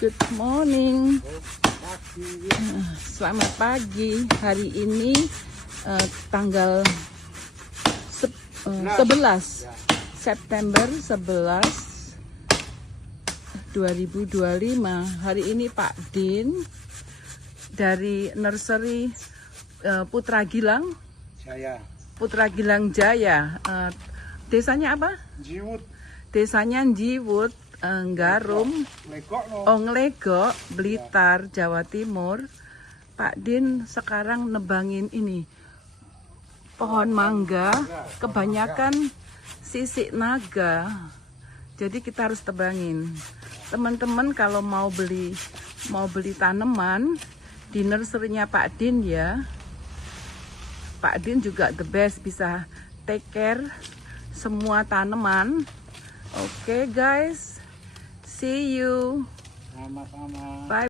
Good morning. Selamat pagi. Hari ini tanggal 11 September 11 2025. Hari ini Pak Din dari nursery Putra Gilang Jaya. Desanya apa? Jiwut. Desanya Jiwut, Garum, Nglegok, Blitar, Jawa Timur. Pak Din sekarang nebangin ini pohon mangga, kebanyakan sisik naga. Jadi kita harus tebangin. Teman-teman kalau mau beli tanaman di nursery-nya Pak Din ya. Pak Din juga the best, bisa take care semua tanaman. Oke guys, see you. Sama-sama. Bye.